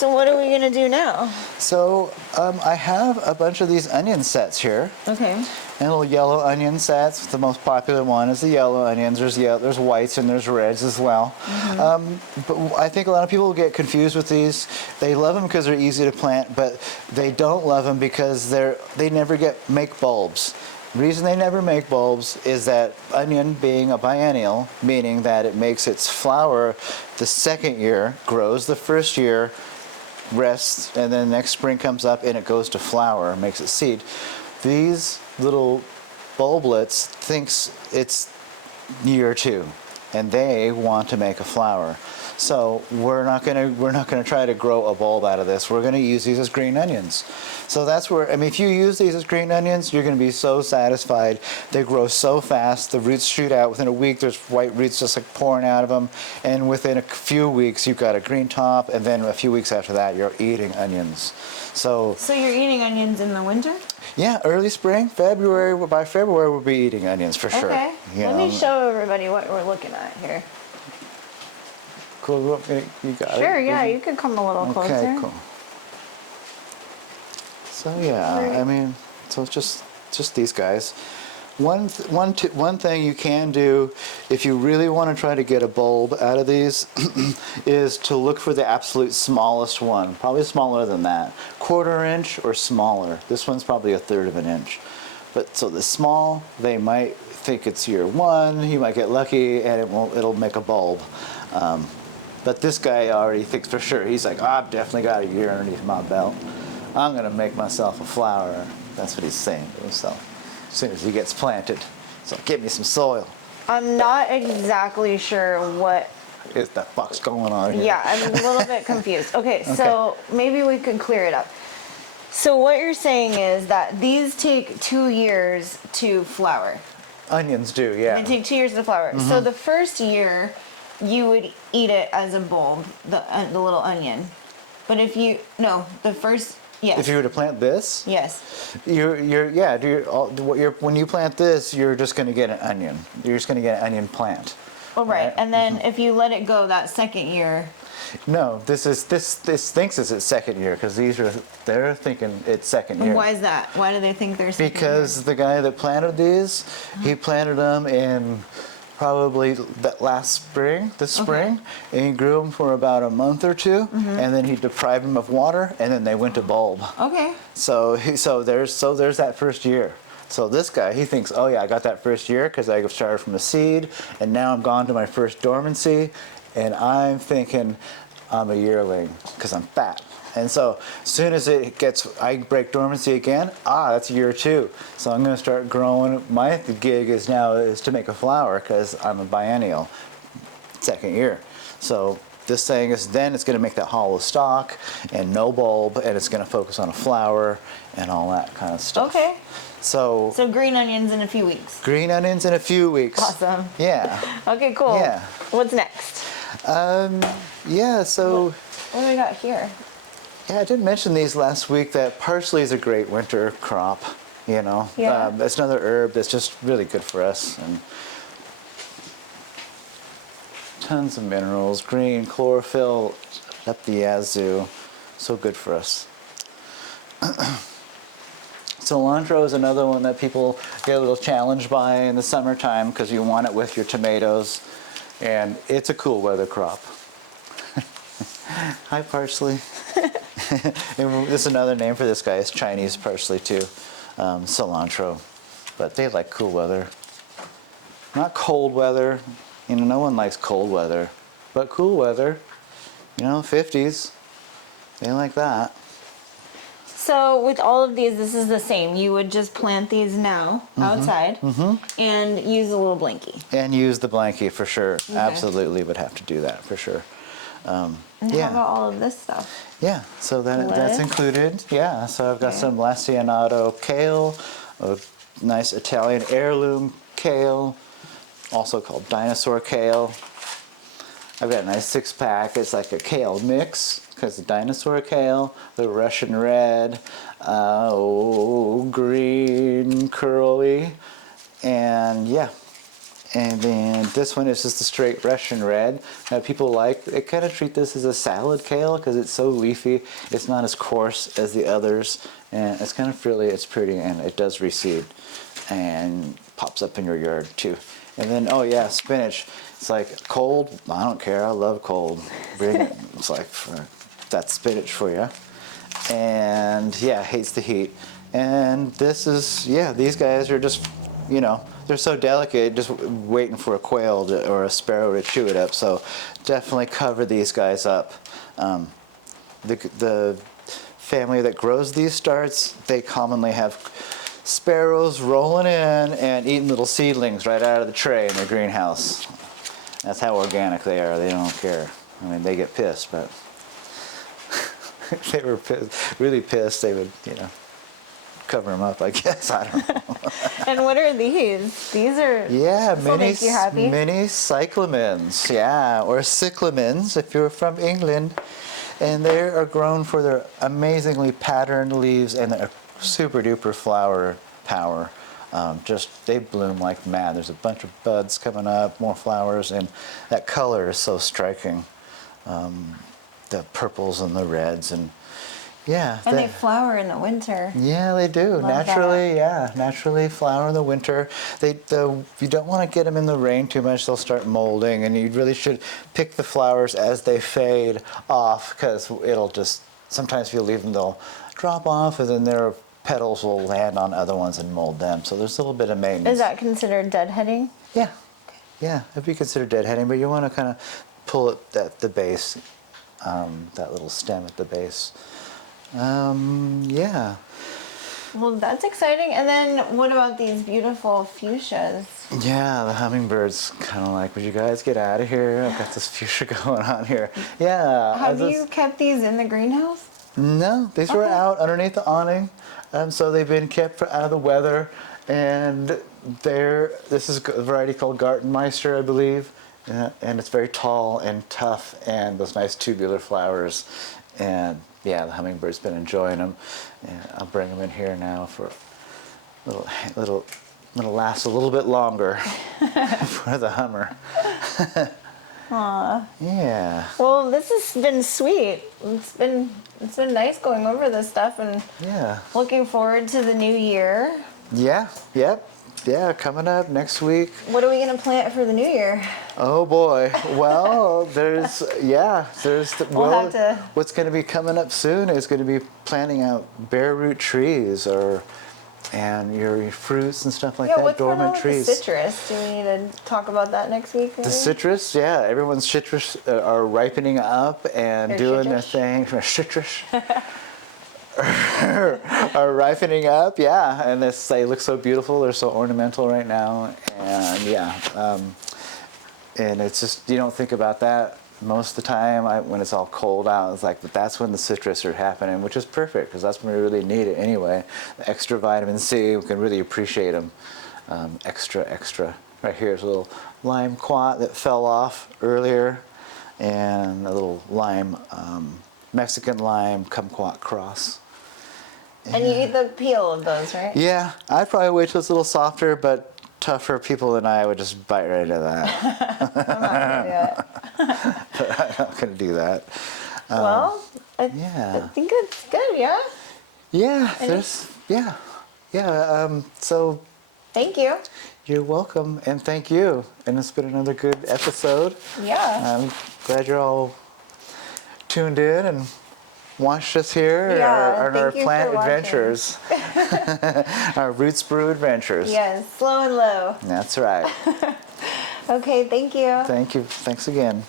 So what are we gonna do now? So I have a bunch of these onion sets here. Okay. And little yellow onion sets. The most popular one is the yellow onions. There's whites and there's reds as well. But I think a lot of people get confused with these. They love them because they're easy to plant, but they don't love them because they never make bulbs. The reason they never make bulbs is that onion being a biennial, meaning that it makes its flower the second year, grows the first year, rests, and then next spring comes up and it goes to flower, makes it seed. These little bulblets thinks it's year 2, and they want to make a flower. So we're not gonna try to grow a bulb out of this. We're gonna use these as green onions. So that's where, I mean, if you use these as green onions, you're gonna be so satisfied. They grow so fast. The roots shoot out within a week. There's white roots just like pouring out of them, and within a few weeks you've got a green top, and then a few weeks after that you're eating onions. So you're eating onions in the winter? yeah, early spring, February. By February we'll be eating onions for sure. Okay. Let me show everybody what we're looking at here. Cool. You got it. Sure, yeah, you could come a little closer. Okay, cool. So yeah, Right. I mean, so it's just these guys. One thing you can do if you really want to try to get a bulb out of these is to look for the absolute smallest one, probably smaller than that, 1/4 inch or smaller. This one's probably 1/3 of an inch. But so the small, they might think it's year 1. You might get lucky and it'll make a bulb. But this guy already thinks for sure. He's like, I've definitely got a year underneath my belt. I'm gonna make myself a flower. That's what he's saying to himself as soon as he gets planted. So give me some soil. I'm not exactly sure what. Is the fuck's going on here? Yeah, I'm a little bit confused. Okay, so maybe we could clear it up. So what you're saying is that these take 2 years to flower. Onions do, yeah. They take 2 years to flower. So the first year, you would eat it as a bulb, the little onion. But if you the first. Yes. If you were to plant this, Yes. when you plant this, you're just going to get an onion. You're just going to get an onion plant. Oh, right. And then if you let it go that second year. No, this thinks it's its second year because they're thinking it's second year. Why is that? Why do they think they're second Because the guy that planted these, he planted them in probably that last spring, this spring, and he grew them for about a month or 2, and then he deprived them of water, and then they went to bulb. Okay. So there's that first year. So this guy, he thinks, oh yeah, I got that first year because I started from a seed, and now I'm gone to my first dormancy, and I'm thinking I'm a yearling because I'm fat. And so as soon as I break dormancy again, that's year 2. So I'm going to start growing. My gig is to make a flower because I'm a biennial, second year. So this thing it's going to make that hollow stalk and no bulb, and it's going to focus on a flower and all that kind of stuff. Okay. So green onions in a few weeks. Green onions in a few weeks. Awesome. Yeah. Okay, cool. Yeah. What's next? Yeah, so... What do we got here? Yeah, I did mention these last week that parsley is a great winter crop, you know. Yeah. It's another herb that's just really good for us. And tons of minerals, green, chlorophyll, up the yazoo. So good for us. Cilantro is another one that people get a little challenged by in the summertime because you want it with your tomatoes. And it's a cool weather crop. Hi, parsley. And this is another name for this guy. It's Chinese parsley too, cilantro. But they like cool weather. Not cold weather. You know, no one likes cold weather. But cool weather, 50s. They like that. So with all of these, this is the same. You would just plant these now outside and use a little blankie. And use the blankie for sure. Okay. Absolutely would have to do that for sure. And how about all of this stuff? Yeah, so that's included. Yeah, so I've got some Lacinato kale, a nice Italian heirloom kale, also called dinosaur kale. I've got a nice 6-pack. It's like a kale mix because the dinosaur kale, the Russian red, green curly, and yeah. And then this one is just a straight Russian red. Now people they kind of treat this as a salad kale because it's so leafy. It's not as coarse as the others, and it's kind of frilly, it's pretty, and it does reseed and pops up in your yard too. And then, oh yeah, spinach. It's like cold, I don't care, I love cold. Bring it. It's like, that's spinach for you. And yeah, hates the heat. And this is, yeah, these guys are just, they're so delicate, just waiting for a quail or a sparrow to chew it up. So definitely cover these guys up. The family that grows these starts, they commonly have sparrows rolling in and eating little seedlings right out of the tray in their greenhouse. That's how organic they are. They don't care. I mean, they get pissed, but if they were really pissed, they would, cover them up, I guess. I don't know. And what are these? These are, this will make you happy? Mini cyclamens, yeah, or cyclamens if you're from England. And they are grown for their amazingly patterned leaves and their super duper flower power. They bloom like mad. There's a bunch of buds coming up, more flowers, and that color is so striking. The purples and the reds, and yeah. And they flower in the winter. Yeah, they do. Love naturally, that. yeah, naturally flower in the winter. You don't want to get them in the rain too much; they'll start molding, and you really should pick the flowers as they fade off, because it'll just sometimes if you leave them, they'll drop off, and then their petals will land on other ones and mold them. So there's a little bit of maintenance. Is that considered deadheading? Yeah, yeah, it'd be considered deadheading, but you want to kind of pull it at the base, that little stem at the base. Yeah. Well, that's exciting. And then what about these beautiful fuchsias? Yeah, the hummingbirds kind of like, would you guys get out of here? I've got this fuchsia going on here. Yeah. Have you kept these in the greenhouse? No, these were out underneath the awning. So they've been kept out of the weather. And this is a variety called Gartenmeister, I believe. And it's very tall and tough and those nice tubular flowers. And yeah, the hummingbird's been enjoying them. And I'll bring them in here now for it'll last a little bit longer for the hummer. Aw. Yeah. Well, this has been sweet. It's been nice going over this stuff, and yeah, looking forward to the new year. Yeah. Yep. Yeah, coming up next week. What are we gonna plant for the new year? Oh boy. Well, there's We'll have to. What's going to be coming up soon is going to be planting out bare root trees and your fruits and stuff like that. What's going on dormant with trees. the citrus? Do we need to talk about that next week? Maybe? The citrus, yeah, everyone's citrus are ripening up and doing their thing. Citrus. Are ripening up, yeah, and they look so beautiful. They're so ornamental right now, and yeah, and it's just you don't think about that most of the time when it's all cold out. It's like, but that's when the citrus are happening, which is perfect because that's when we really need it anyway. The extra vitamin C, we can really appreciate them. Extra. Right here is a little lime quat that fell off earlier, and a little lime, Mexican lime kumquat cross. And you eat the peel of those, right? Yeah, I'd probably wait till it's a little softer, but tougher people than I would just bite right into that. I'm not gonna do it. But I'm not going to do that. Well, I think it's good, yeah? Yeah, so Thank you. you're welcome, and thank you. And it's been another good episode. Yeah. I'm glad you're all tuned in and watched us here on our thank you plant for watching. adventures. Our Roots Brew adventures. Yes, slow and low. That's right. Okay, thank you. Thank you. Thanks again.